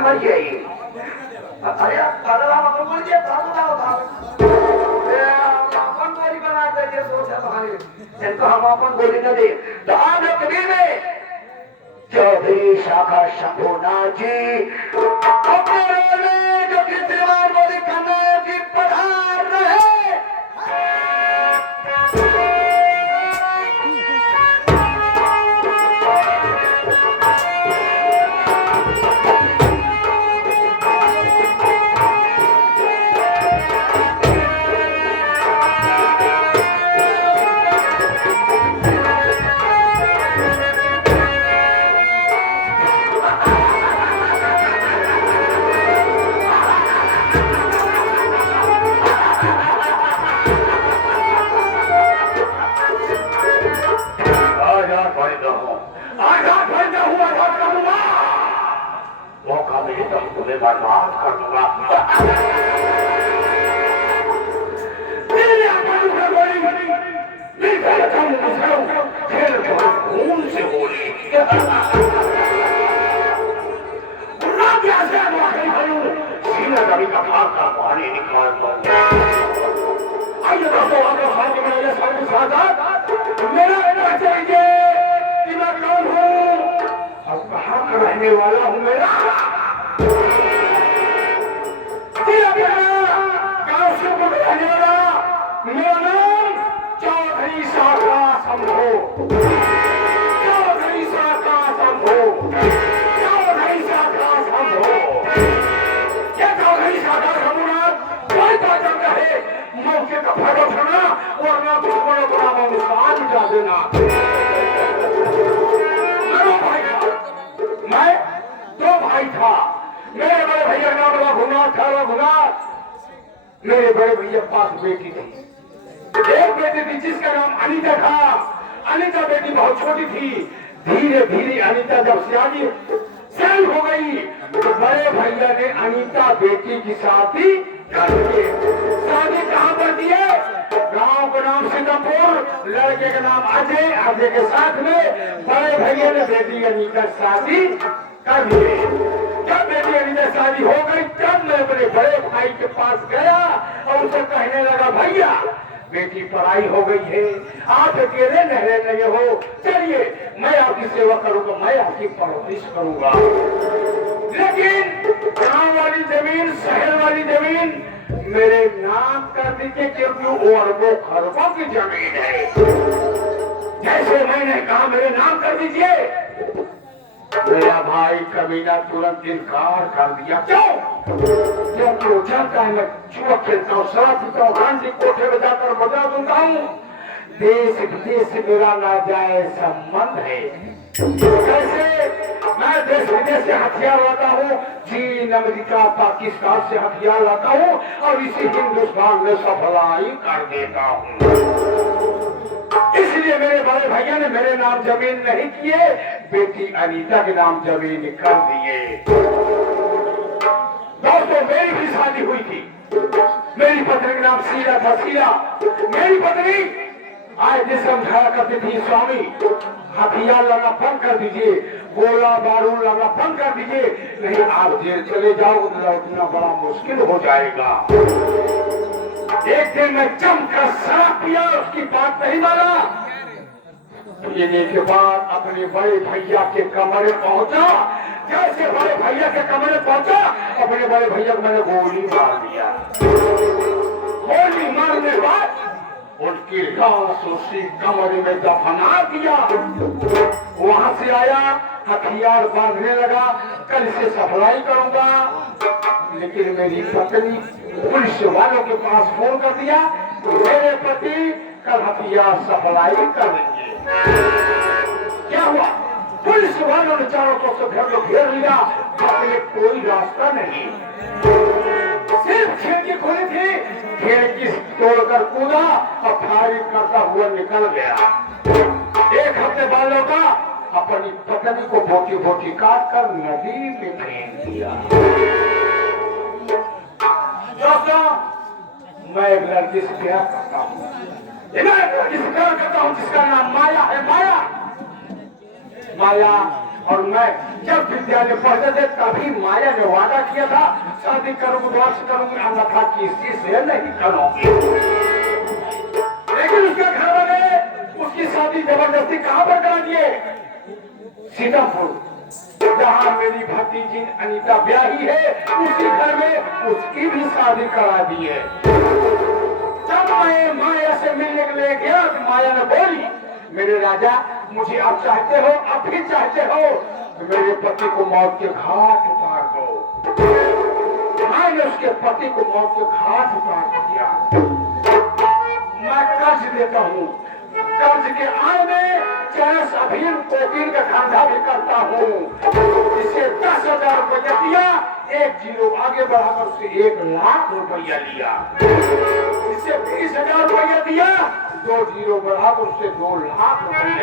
मर गई। अरे दादा अपन बोल दिया था अपन बोली बना दे सोचा भाई इनको हम अपन बोली न दे। तो आप लोग कबीर में चौधरी शाखा शंभुनाथ जी अपने रोल में जो कीर्तिमान बोली कन्नौज जी पधार रहे। बर्बाद कर दूंगा। खून से बोली सीना कभी कपाल का पानी निकाल आइए मेरा रहना चाहिए कि मैं कौन हूँ और कहाँ का रहने वाला हूँ। मेरा मेरा नाम चौधरी शाखा शंभु, चौधरी शाखा शंभु, चौधरी शाखा शंभु। क्या चौधरी शाखा शंभुनाथ कोई ताकत है मौके का फायदा उठाना वरना दुश्मनों को नाम अनुसार मिटा देना। मैं दो भाई था। मेरे बड़े भैया का नाम रघुनाथ था। रघुनाथ मेरे बड़े भैया पास बेटी थी। एक बेटी थी जिसका नाम अनीता था। अनीता बेटी बहुत छोटी थी। धीरे धीरे अनीता जब सियानी हो गई तो बड़े भैया ने अनीता बेटी की शादी कर दी। शादी कहाँ पर दिए? गांव का नाम सिंगापुर, लड़के का नाम अजय। अजय के साथ में बड़े भैया ने बेटी अनीता शादी कर दी। जब बेटी अनीता शादी हो गई तब मैं अपने बड़े भाई के पास गया और उसे कहने लगा भैया बेटी पढ़ाई हो गई है, आप अकेले न रह रहे हो, चलिए मैं आपकी सेवा करूंगा, मैं आपकी परवरिश करूंगा। लेकिन गांव वाली जमीन शहर वाली जमीन मेरे नाम कर दीजिए क्योंकि वो अरबों खरबों की जमीन है। जैसे मैंने कहा मेरे नाम कर दीजिए मेरा भाई कमीना तुरंत इनकार कर दिया। क्योंकि वो चाहता है मैं जुआ खेलता हूँ, शराब पीता हूँ, गांधी कोठे में जाकर मजा सुनता हूँ। देश विदेश से मेरा नाजायज संबंध है। कैसे? मैं देश विदेश से हथियार लाता हूँ, चीन अमेरिका पाकिस्तान से हथियार लाता हूँ और इसी हिंदुस्तान में सप्लाई कर देता हूँ। इसलिए मेरे बड़े भैया ने मेरे नाम जमीन नहीं किए, बेटी अनीता के नाम जमीन कर दिए। दोस्तों मेरी भी शादी हुई थी। मेरी पत्नी का नाम शीला था। शीला मेरी पत्नी आज जिस समझाया करती थी स्वामी हथियार लाना बंद कर दीजिए, गोला बारूद लाना बंद कर दीजिए, नहीं आप जेल चले जाओ उतना बड़ा मुश्किल हो जाएगा। एक दिन मैं जमकर शराब पिया, उसकी बात नहीं माना। पीने के बाद अपने बड़े भैया के कमरे पहुंचा। जैसे बड़े भैया के कमरे पहुंचा अपने बड़े भैया को मैंने गोली मार दिया। गोली मारने के बाद उनकी लाश उसी कमरे में दफना दिया। वहां से आया हथियार बांधने लगा, कल से सप्लाई करूंगा। लेकिन मेरी पत्नी पुलिस वालों के पास फोन कर दिया मेरे पति कल हथियार सप्लाई करेंगे। क्या हुआ? पुलिस वालों ने चारों तरफ से घर को घेर लिया, अपने कोई रास्ता नहीं, सिर्फ खिड़की खुली थी, खिड़की तोड़कर कूदा और फायरिंग करता हुआ निकल गया। एक हफ्ते बाद लौटा, अपनी पत्नी को बोटी बोटी काट कर नदी में फेंक दिया। दोस्तों मैं एक लड़की से प्यार करता हूँ, मैं एक लड़की से प्यार करता हूँ जिसका नाम माया है। माया और मैं जब विद्यालय पढ़ते थे तभी माया ने वादा किया था शादी करूंगी तो अर्थ करूंगी, अन्यथा किसी से नहीं करूंगी। लेकिन उसके घर वाले उसकी शादी जबरदस्ती कहां पर करा दिए? सीतापुर, जहां मेरी भतीजी अनीता ब्याही है उसी घर में उसकी भी शादी करा दी है। जब मैं माया से मिलने के लिए गया तो माया ने बोली, मेरे राजा मुझे अब चाहते हो, अब भी चाहते हो तो मेरे पति को मौत के घाट उतार दो। मैंने उसके पति को मौत के घाट उतार दिया। मैं कर्ज देता हूँ, कर्ज के आय में चरस अभिन कोकीन का धंधा भी करता हूँ। इसे 10,000 रुपया दिया, एक जीरो आगे बढ़ाकर उसे 1,00,000 रुपया लिया। इसे 20,000 रुपया दिया, 2 जीरो बढ़ाकर उससे 2,00,000 रुपया लिया।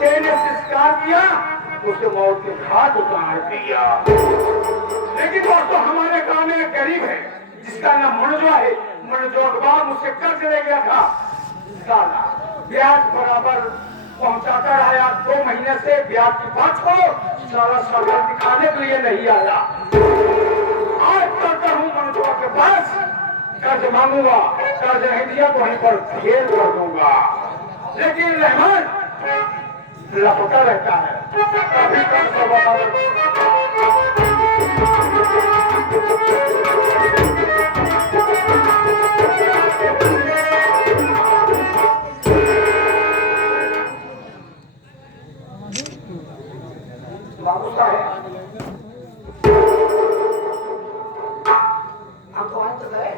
देने से स्वीकार किया, उसे मौत के घाट उतार दिया। लेकिन दोस्तों हमारे गांव में एक गरीब है जिसका नाम मनोजवा है। मनोजवा के बाद मुझसे कर्ज ले गया था, साला ब्याज बराबर पहुंचाता रहा। 2 महीने से ब्याज की बात को सारा सरकार दिखाने के लिए नहीं आया। आज तक हूँ मनोजवा के पास, कर्ज मांगूंगा, कर्ज नहीं दिया तो वहीं पर फेल कर दूंगा। लेकिन रहमान लापता रहता है, कभी बाबू साहब हम तो आज तक गए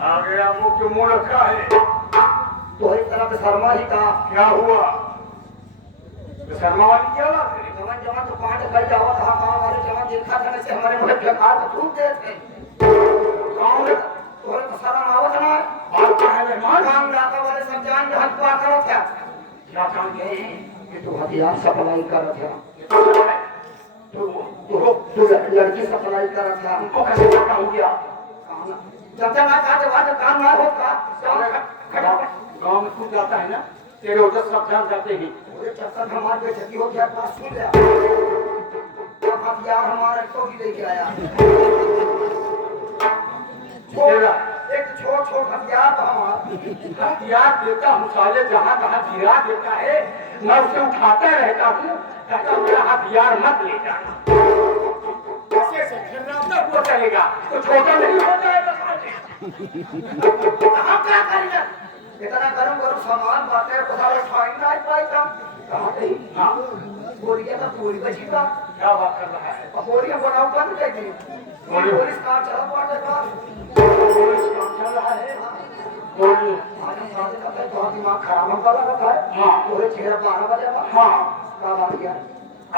आ गया, मुंह रखा है तो एक तरह से शर्मा ही का क्या हुआ? शर्मा वाली क्या बात है? जवान जवान तो कहाँ तक जावा था, गाँव वाले जवान देखा था से हमारे मुझे फेंकार को थूक दे थे। गाँव में थोड़े तो शर्म आवत ना, बात क्या है मेहमान? गाँव इलाका वाले सब जान के हक पार करो क्या? क्या जान के ये तो हथियार सप्लाई कर रहा था, तो लड़की सप्लाई कर रहा था, उनको कैसे पता हो गया? जब तक आज आज आज काम ना होता गाँव में तू जाता है ना, तेरे उधर सब जान जाते हैं। चक्कर हमारे बेचती हो गया, पास सुन लिया हथियार हमारे को ही लेके आया। एक छोट छोट हथियार हथियार देता हूँ साले, जहाँ जहाँ गिरा देता है मैं उसे उठाता रहता हूँ, कहता मेरा हथियार मत ले जाना। वो चलेगा तो छोटा नहीं हो जाएगा। हम क्या करेंगे? इतना गरम गरम सामान बातें बोलिए ना, पूरी बची का क्या बात कर रहा है? बोलिए बनाओ बंद कर दी, पुलिस काम चला चल रहा है। बोलिए बहुत दिमाग खराब होता रहता है। हाँ पूरे 12 बजे। हाँ क्या बात किया?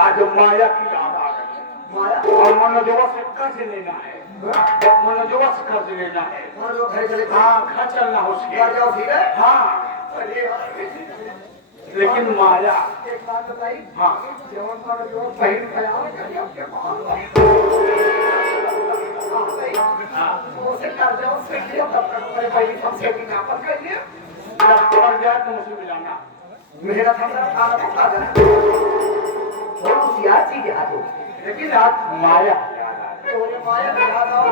आज माया की याद आ गई। माया और मनोजवा से कर्ज लेना है, मनोजवा से कर्ज लेना है। हाँ घर चलना हो उसके। हाँ लेकिन माया एक बात बताई। हाँ बहन मिलाना मेरा चीज याद हो, लेकिन आप माया माया याद आओ,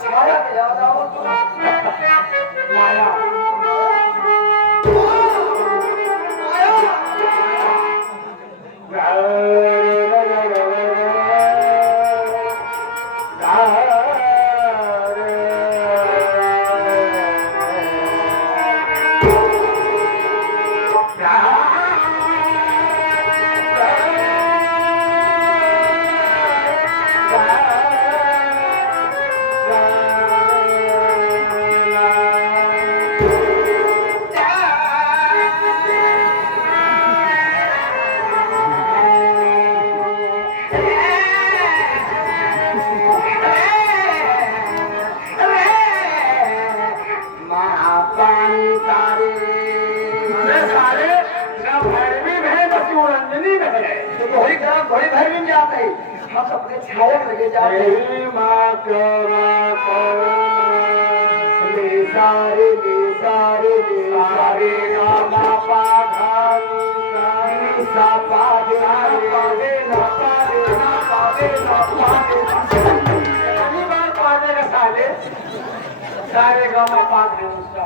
छाया याद आओ तो माया बड़ी भैरवी में जाते हैं, हम अपने छाया लगे जाते हैं। सारे सारे सारे गांव में पास है उसका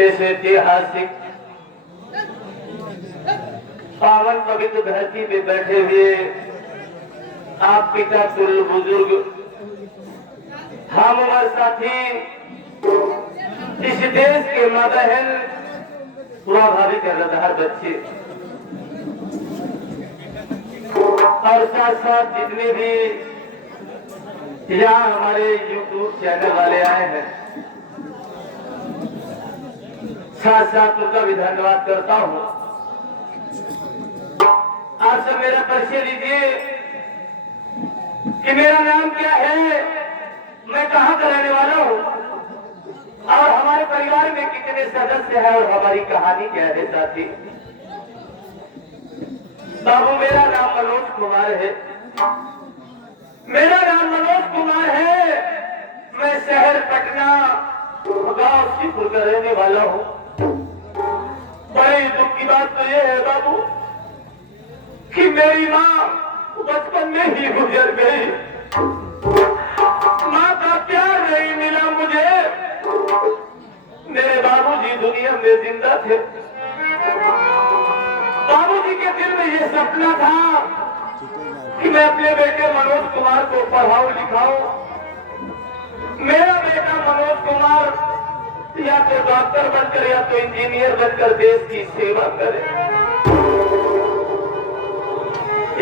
इस ऐतिहासिक पावन पवित्र धरती पे बैठे हुए आप पिता तुल्य बुजुर्ग हम उम्र साथी इस देश के माँ बहन माँ भाभी के लदार बच्चे और साथ साथ जितने भी यहाँ हमारे YouTube चैनल वाले आए हैं साथ साथ उनका भी धन्यवाद करता हूँ। आप सब मेरा परिचय दीजिए कि मेरा नाम क्या है, मैं कहाँ का रहने वाला हूँ और हमारे परिवार में कितने सदस्य हैं और हमारी कहानी क्या है। साथी बाबू मेरा नाम मनोज कुमार है, मेरा नाम मनोज कुमार है। मैं शहर पटना गांव शिवपुर का रहने वाला हूँ। बड़ी दुख की बात तो ये है बाबू कि मेरी माँ बचपन में ही गुजर गई। माँ का प्यार नहीं मिला मुझे। मेरे बाबूजी दुनिया में जिंदा थे। बाबूजी के दिल में ये सपना था कि मैं अपने बेटे मनोज कुमार को पढ़ाऊं लिखाऊं। मेरा बेटा मनोज कुमार या तो डॉक्टर बनकर या तो इंजीनियर बनकर देश की सेवा करे।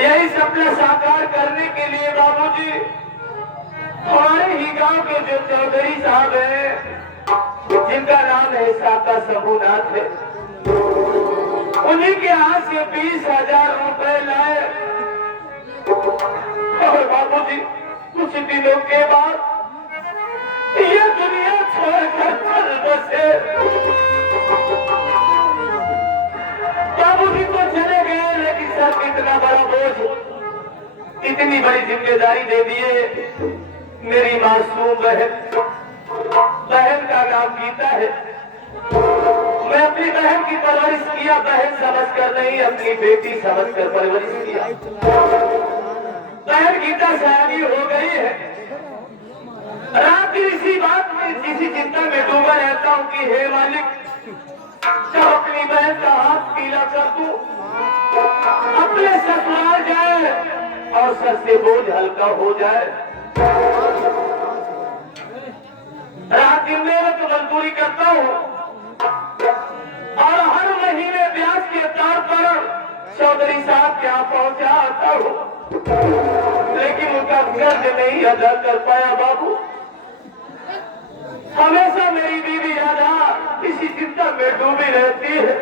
यही सपना साकार करने के लिए बाबूजी हमारे ही गांव के जो चौधरी साहब हैं जिनका नाम है साका शंभुनाथ है, उन्हीं के हाथ से 20,000 रुपए लाए और बाबूजी कुछ दिनों के बाद ये दुनिया छोड़कर चल बसे। बाबूजी तो चले गए लेकिन सर इतना बड़ा बोझ, इतनी बड़ी जिम्मेदारी दे दिए। मेरी मासूम बहन का नाम गीता है। मैं अपनी बहन की परवरिश किया, बहन समझकर नहीं अपनी बेटी समझकर परवरिश किया। बहन गीता सयानी हो गई है। रात इसी बात में इसी चिंता में डूबा रहता हूँ कि हे मालिक जब अपनी बहन का हाथ पीला कर दूं, अपने ससुराल जाए और सर से बोझ हल्का हो जाए। रात दिन में मैं तो मजदूरी करता हूँ और हर महीने ब्याज के तौर पर चौधरी साहब के यहाँ पहुंचा आता हूँ, लेकिन उनका कर्ज नहीं अदा कर पाया। बाबू हमेशा मेरी बीवी राधा इसी चिंता में डूबी रहती है।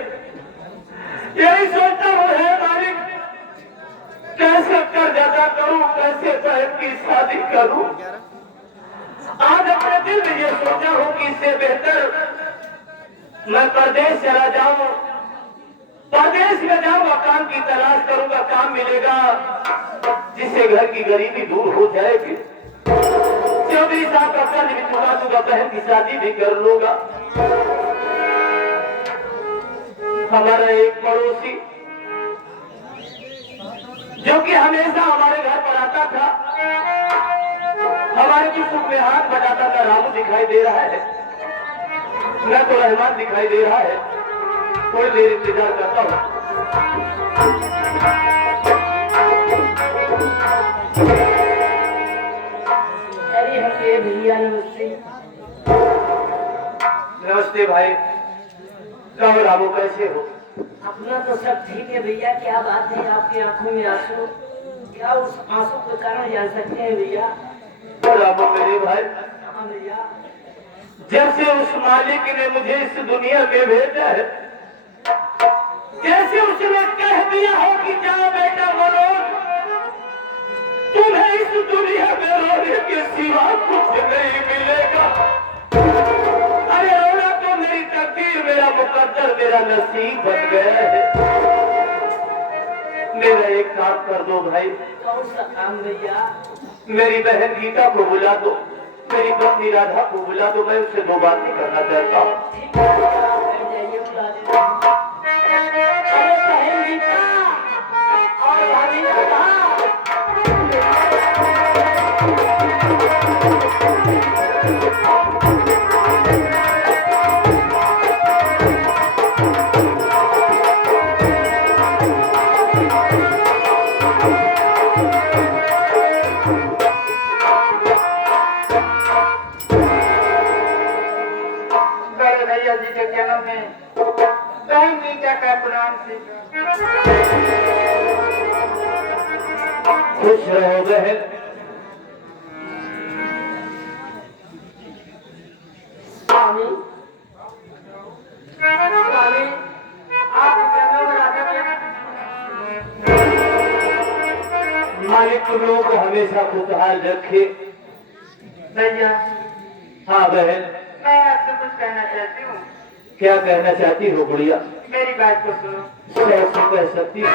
यही सोचता हूँ है मालिक कैसे कर्ज अदा करूं, कैसे बहन की शादी करूं। आज अपने दिल में ये सोचा हूँ कि इससे बेहतर मैं परदेश चला जाऊं, परदेश में जाऊंगा, काम की तलाश करूंगा, काम मिलेगा जिससे घर की गरीबी दूर हो जाएगी। चौधरी साहब का कर्ज भी चुका दूंगा, बहन की शादी भी कर लूंगा। हमारा एक पड़ोसी जो कि हमेशा हमारे घर पर आता था, हमारे की सुख में हाथ बटाता था, रामू दिखाई दे रहा है, न तो रहमान दिखाई दे रहा है। थोड़ी देर इंतजार करता हूँ। अरे हमें भैया नमस्ते। नमस्ते भाई, कहो रामू कैसे हो? अपना तो सब ठीक है भैया, क्या बात है आपकी आंखों में आंसू? क्या उस आंसू का कारण जान सकते हैं भैया? रामू मेरे भाई, हाँ भैया। जब से उस मालिक ने मुझे इस दुनिया में भेजा है, जैसे उसने कह दिया हो कि जाओ बेटा मनोज, तुम्हें इस दुनिया में रोने के सिवा कुछ नहीं मिलेगा। अरे रोना तो मेरी तकदीर, मेरा मुकद्दर, मेरा नसीब बन गया है। मेरा एक काम कर दो भाई। कौन सा काम भैया? मेरी बहन गीता को बुला दो, मेरी पत्नी राधा को बुला दो, मैं उससे दो बातें करना चाहता हूँ। ठीक है भैया, आप कर जाइए, बुला देता हूँ। अरे बहन गीता और भाभी राधा, भैया जी के जन्म में बहन गीता का प्रणाम से खुश रहो बहन। स्वामी स्वामी, आप जन्म राधा के मालिक तुम लोगों को हमेशा खुशहाल रखे। भैया हाँ बहन, मैं आपसे कुछ कहना चाहती हूँ। क्या कहना चाहती हो गुड़िया? मेरी बात को सुनो। कैसे कह सकती हो?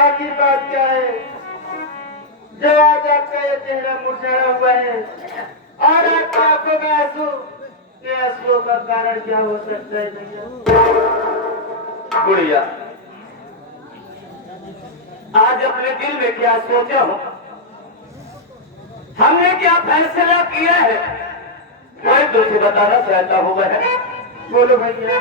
आखिर बात क्या है जो आज आपका ये चेहरा मुरझाया हुआ है और आपकी आंखों में आंसू? ये आंसुओं का कारण क्या हो सकता है भैया? गुड़िया, आज अपने दिल में क्या सोचा हो, हमने क्या फैसला किया है, कोई तुझे बताना चाहता हूँ बहन। बोलो भैया।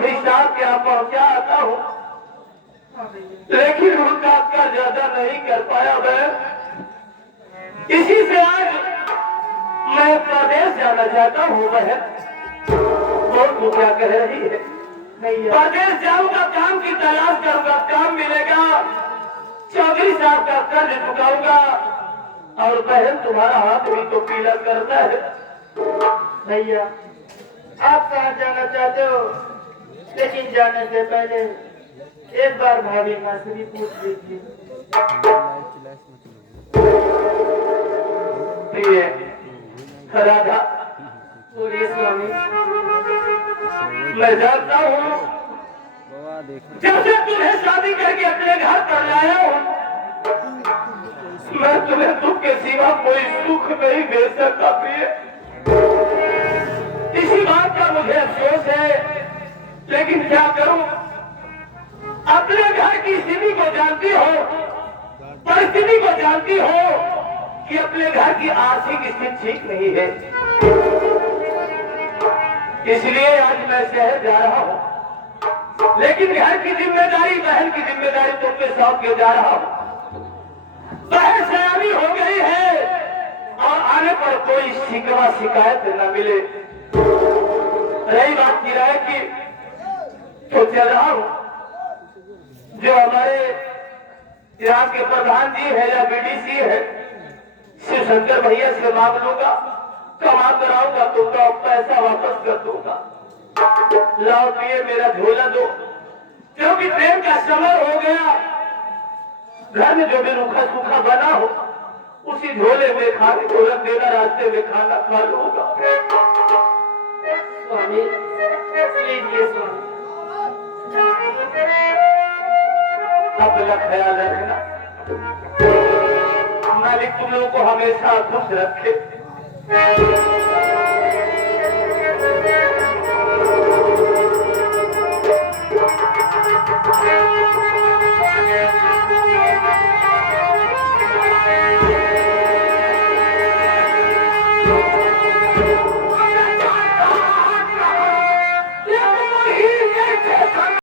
अभिशाप क्या पहुंचाता हूँ, लेकिन उनका कर्जा नहीं कर पाया बहन। इसी से आज मैं प्रदेश जाना चाहता हूँ बहन। और तू क्या कह रही है? प्रदेश जाऊंगा, काम की तलाश करूंगा, काम मिलेगा, चौधरी साहब का कर्ज चुकाऊंगा। और बहन तुम्हारा हाथ भी तो पीला करता है। भैया आप कहाँ जाना चाहते हो, लेकिन जाने से पहले एक बार भाभी माँ से भी पूछ लीजिए। प्रिय राधा, बोलिए स्वामी। मैं जानता हूँ जब से तुम्हें शादी करके अपने घर पर लाया हूँ, मैं तुम्हें दुख के सिवा कोई सुख नहीं दे सकता प्रिय। इसी बात का मुझे अफसोस है, लेकिन क्या करूं? अपने घर की स्थिति को जानती हो, परिस्थिति को जानती हो कि अपने घर की आर्थिक स्थिति ठीक नहीं है। इसलिए आज मैं शहर जा रहा हूं, लेकिन घर की जिम्मेदारी, बहन की जिम्मेदारी तुम पे सौंप के जा रहा हूं। बहन सयानी हो गई है और आने पर कोई शिकवा शिकायत न मिले। रही बात किराए की, तो चल रहा हूं। जो हमारे यहाँ के प्रधान जी है या बीडीसी है, शिव शंकर भैया से मांग लूंगा, कमा कर आऊंगा तो पैसा वापस कर दूंगा। लाओ पिए मेरा झोला दो, क्योंकि ट्रेन का समय हो गया। घर में जो भी रूखा सूखा बना हो उसी झोले में खाने को रख देना, रास्ते में खाना खा लूंगा। स्वामी लीजिए स्वामी। अपना ख्याल रखना, मालिक तुम लोगों को हमेशा खुश रखे।